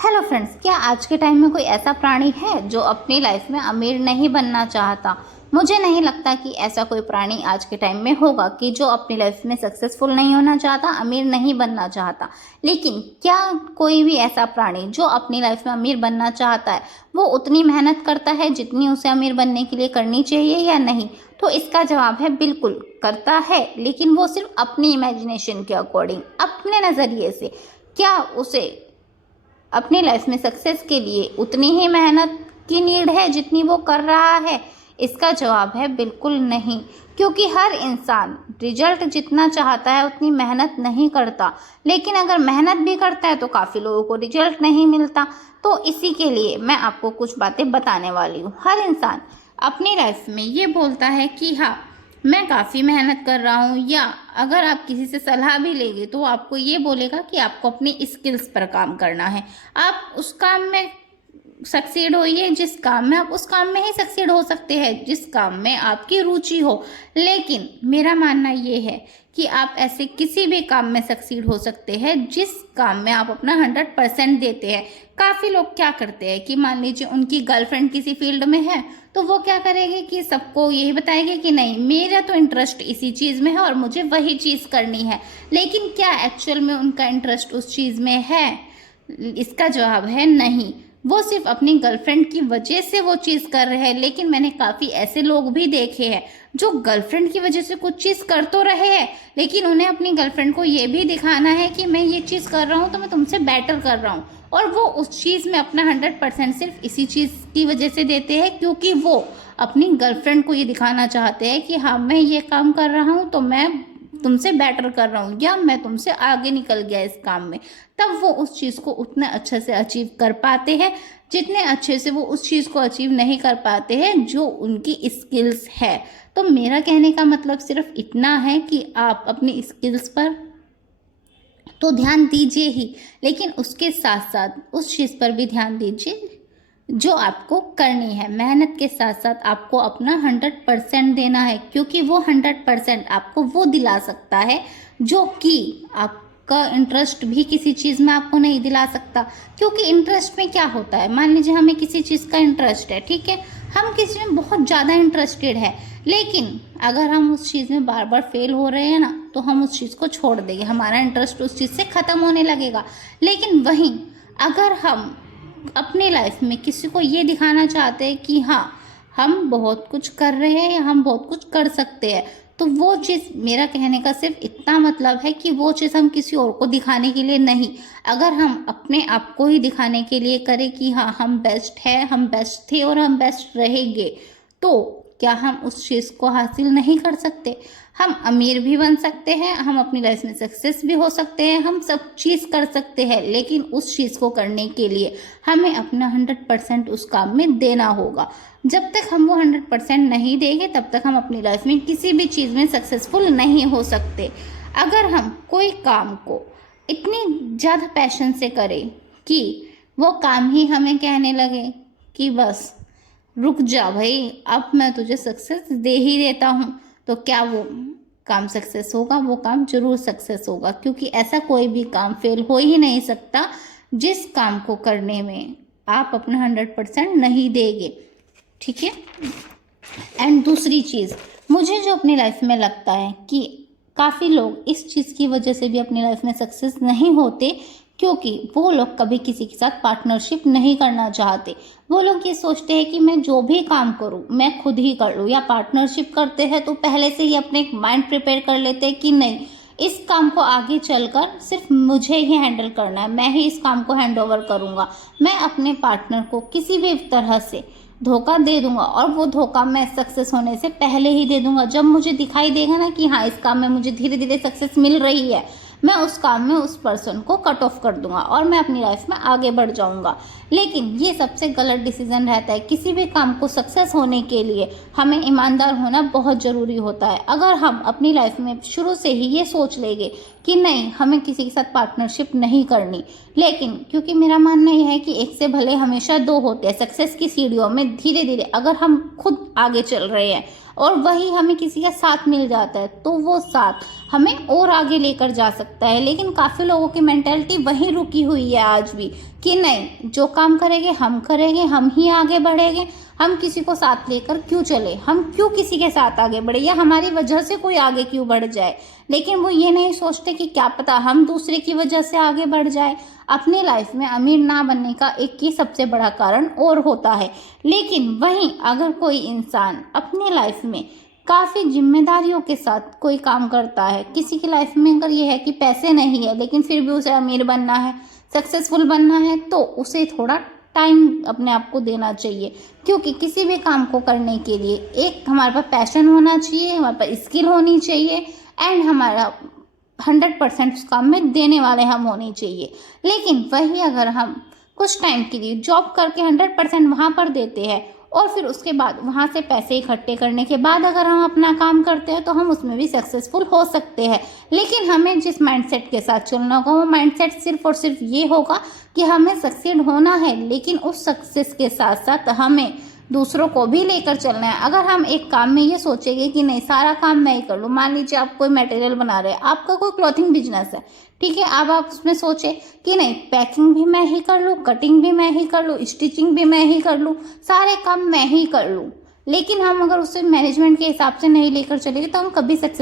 Hello friends, क्या आज के टाइम में कोई ऐसा प्राणी है जो अपनी लाइफ में अमीर नहीं बनना चाहता? मुझे नहीं लगता कि ऐसा कोई प्राणी आज के टाइम में होगा कि जो अपनी लाइफ में सक्सेसफुल नहीं होना चाहता, अमीर नहीं बनना चाहता। लेकिन क्या कोई भी ऐसा प्राणी जो अपनी लाइफ में अमीर बनना चाहता है, वो उतनी मेहनत करता है जितनी उसे अमीर बनने के लिए करनी चाहिए या नहीं? तो इसका जवाब है बिल्कुल करता है, लेकिन वो सिर्फ अपनी इमेजिनेशन के अकॉर्डिंग, अपने नज़रिए से। क्या उसे अपनी लाइफ में सक्सेस के लिए उतनी ही मेहनत की नीड है जितनी वो कर रहा है? इसका जवाब है बिल्कुल नहीं, क्योंकि हर इंसान रिजल्ट जितना चाहता है उतनी मेहनत नहीं करता। लेकिन अगर मेहनत भी करता है तो काफ़ी लोगों को रिजल्ट नहीं मिलता। तो इसी के लिए मैं आपको कुछ बातें बताने वाली हूँ। हर इंसान अपनी लाइफ में ये बोलता है कि हाँ, मैं काफ़ी मेहनत कर रहा हूँ, या अगर आप किसी से सलाह भी लेंगे तो आपको ये बोलेगा कि आपको अपनी स्किल्स पर काम करना है। आप उस काम में सक्सीड होइए जिस काम में आप उस काम में ही सक्सीड हो सकते हैं, जिस काम में आपकी रुचि हो। लेकिन मेरा मानना ये है कि आप ऐसे किसी भी काम में सक्सीड हो सकते हैं जिस काम में आप अपना 100% देते हैं। काफ़ी लोग क्या करते हैं कि मान लीजिए उनकी गर्लफ्रेंड किसी फील्ड में है, तो वो क्या करेगी कि सबको यही बताएगी कि नहीं, मेरा तो इंटरेस्ट इसी चीज़ में है और मुझे वही चीज़ करनी है। लेकिन क्या एक्चुअल में उनका इंटरेस्ट उस चीज़ में है? इसका जवाब है नहीं। वो सिर्फ अपनी गर्लफ्रेंड की वजह से वो चीज़ कर रहे हैं। लेकिन मैंने काफ़ी ऐसे लोग भी देखे हैं जो गर्लफ्रेंड की वजह से कुछ चीज़ कर तो रहे हैं, लेकिन उन्हें अपनी गर्लफ्रेंड को ये भी दिखाना है कि मैं ये चीज़ कर रहा हूँ तो मैं तुमसे बेटर कर रहा हूँ, और वो उस चीज़ में अपना 100% सिर्फ इसी चीज़ की वजह से देते हैं क्योंकि वो अपनी गर्लफ्रेंड को ये दिखाना चाहते हैं कि हाँ, मैं ये काम कर रहा हूँ तो मैं तुमसे बेटर कर रहा हूँ, या मैं तुमसे आगे निकल गया इस काम में। तब वो उस चीज़ को उतने अच्छे से अचीव कर पाते हैं जितने अच्छे से वो उस चीज़ को अचीव नहीं कर पाते हैं जो उनकी स्किल्स है। तो मेरा कहने का मतलब सिर्फ इतना है कि आप अपनी स्किल्स पर तो ध्यान दीजिए ही, लेकिन उसके साथ साथ उस चीज़ पर भी ध्यान दीजिए जो आपको करनी है। मेहनत के साथ साथ आपको अपना 100% देना है, क्योंकि वो 100% आपको वो दिला सकता है जो कि आपका इंटरेस्ट भी किसी चीज़ में आपको नहीं दिला सकता। क्योंकि इंटरेस्ट में क्या होता है, मान लीजिए हमें किसी चीज़ का इंटरेस्ट है, ठीक है, हम किसी में बहुत ज़्यादा इंटरेस्टेड है, लेकिन अगर हम उस चीज़ में बार बार फेल हो रहे हैं ना, तो हम उस चीज़ को छोड़ देंगे, हमारा इंटरेस्ट उस चीज़ से ख़त्म होने लगेगा। लेकिन वहीं अगर हम अपनी लाइफ में किसी को ये दिखाना चाहते हैं कि हाँ, हम बहुत कुछ कर रहे हैं या हम बहुत कुछ कर सकते हैं, तो वो चीज़, मेरा कहने का सिर्फ इतना मतलब है कि वो चीज़ हम किसी और को दिखाने के लिए नहीं, अगर हम अपने आप को ही दिखाने के लिए करें कि हाँ, हम बेस्ट है, हम बेस्ट थे और हम बेस्ट रहेंगे, तो क्या हम उस चीज़ को हासिल नहीं कर सकते? हम अमीर भी बन सकते हैं, हम अपनी लाइफ में सक्सेस भी हो सकते हैं, हम सब चीज़ कर सकते हैं। लेकिन उस चीज़ को करने के लिए हमें अपना 100% उस काम में देना होगा। जब तक हम वो 100% नहीं देंगे, तब तक हम अपनी लाइफ में किसी भी चीज़ में सक्सेसफुल नहीं हो सकते। अगर हम कोई काम को इतनी ज़्यादा पैशन से करें कि वो काम ही हमें कहने लगे कि बस रुक जा भाई, अब मैं तुझे सक्सेस दे ही देता हूँ, तो क्या वो काम सक्सेस होगा? वो काम जरूर सक्सेस होगा, क्योंकि ऐसा कोई भी काम फेल हो ही नहीं सकता जिस काम को करने में आप अपना 100% नहीं देंगे, ठीक है। एंड दूसरी चीज़, मुझे जो अपनी लाइफ में लगता है कि काफ़ी लोग इस चीज़ की वजह से भी अपनी लाइफ में सक्सेस नहीं होते, क्योंकि वो लोग कभी किसी के साथ पार्टनरशिप नहीं करना चाहते। वो लोग ये सोचते हैं कि मैं जो भी काम करूं मैं खुद ही कर लूं, या पार्टनरशिप करते हैं तो पहले से ही अपने माइंड प्रिपेयर कर लेते हैं कि नहीं, इस काम को आगे चलकर सिर्फ मुझे ही हैंडल करना है, मैं ही इस काम को हैंड ओवर करूँगा, मैं अपने पार्टनर को किसी भी तरह से धोखा दे दूंगा, और वो धोखा मैं सक्सेस होने से पहले ही दे दूंगा। जब मुझे दिखाई देगा ना कि हाँ, इस काम में मुझे धीरे धीरे सक्सेस मिल रही है, मैं उस काम में उस पर्सन को कट ऑफ कर दूंगा और मैं अपनी लाइफ में आगे बढ़ जाऊंगा। लेकिन ये सबसे गलत डिसीजन रहता है। किसी भी काम को सक्सेस होने के लिए हमें ईमानदार होना बहुत ज़रूरी होता है। अगर हम अपनी लाइफ में शुरू से ही ये सोच लेंगे कि नहीं, हमें किसी के साथ पार्टनरशिप नहीं करनी, लेकिन क्योंकि मेरा मानना यह है कि एक से भले हमेशा दो होते हैं। सक्सेस की सीढ़ियों में धीरे धीरे अगर हम खुद आगे चल रहे हैं और वही हमें किसी का साथ मिल जाता है तो वो साथ हमें और आगे लेकर जा सकता है। लेकिन काफ़ी लोगों की मेंटालिटी वहीं रुकी हुई है आज भी कि नहीं, जो काम करेंगे, हम ही आगे बढ़ेंगे, हम किसी को साथ लेकर क्यों चले, हम क्यों किसी के साथ आगे बढ़े या हमारी वजह से कोई आगे क्यों बढ़ जाए। लेकिन वो ये नहीं सोचते कि क्या पता हम दूसरे की वजह से आगे बढ़ जाए। अपनी लाइफ में अमीर ना बनने का एक ही सबसे बड़ा कारण और होता है। लेकिन वहीं अगर कोई इंसान अपनी लाइफ में काफ़ी जिम्मेदारियों के साथ कोई काम करता है, किसी की लाइफ में अगर ये है कि पैसे नहीं है लेकिन फिर भी उसे अमीर बनना है, सक्सेसफुल बनना है, तो उसे थोड़ा टाइम अपने आप को देना चाहिए। क्योंकि किसी भी काम को करने के लिए एक हमारे पास पैशन होना चाहिए, हमारे पास स्किल होनी चाहिए एंड हमारा 100% उस काम में देने वाले हम होने चाहिए। लेकिन वही अगर हम कुछ टाइम के लिए जॉब करके 100% वहाँ पर देते हैं और फिर उसके बाद वहाँ से पैसे इकट्ठे करने के बाद अगर हम अपना काम करते हैं तो हम उसमें भी सक्सेसफुल हो सकते हैं। लेकिन हमें जिस माइंडसेट के साथ चलना होगा वो माइंडसेट सिर्फ और सिर्फ ये होगा कि हमें सक्सेड होना है, लेकिन उस सक्सेस के साथ साथ हमें दूसरों को भी लेकर चलना है। अगर हम एक काम में ये सोचेंगे कि नहीं सारा काम मैं ही कर लूँ, मान लीजिए आप कोई मटेरियल बना रहे हैं, आपका कोई क्लॉथिंग बिजनेस है, ठीक है, अब आप उसमें सोचे कि नहीं पैकिंग भी मैं ही कर लूँ, कटिंग भी मैं ही कर लूँ, स्टिचिंग भी मैं ही कर लूँ, सारे काम मैं ही कर लूँ। लेकिन हम अगर उसे मैनेजमेंट के हिसाब से नहीं लेकर चलेंगे तो हम कभी सक्सेस